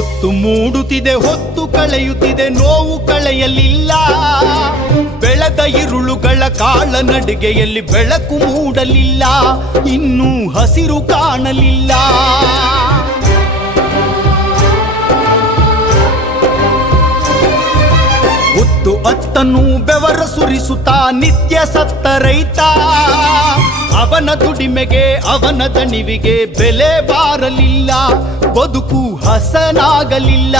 ಹೊತ್ತು ಮೂಡುತ್ತಿದೆ, ಹೊತ್ತು ಕಳೆಯುತ್ತಿದೆ, ನೋವು ಕಳೆಯಲಿಲ್ಲ. ಬೆಳೆದ ಇರುಳುಗಳ ಕಾಳ ನಡಿಗೆಯಲ್ಲಿ ಬೆಳಕು ಮೂಡಲಿಲ್ಲ, ಇನ್ನೂ ಹಸಿರು ಕಾಣಲಿಲ್ಲ. ಹೊತ್ತು ಅತ್ತನ್ನು ಬೆವರ ಸುರಿಸುತ್ತಾ ನಿತ್ಯ ಸತ್ತ ರೈತ, ಅವನ ದುಡಿಮೆಗೆ ಅವನ ದಣಿವಿಗೆ ಬೆಲೆ ಬಾರಲಿಲ್ಲ, ಬದುಕು ಹಸನಾಗಲಿಲ್ಲ.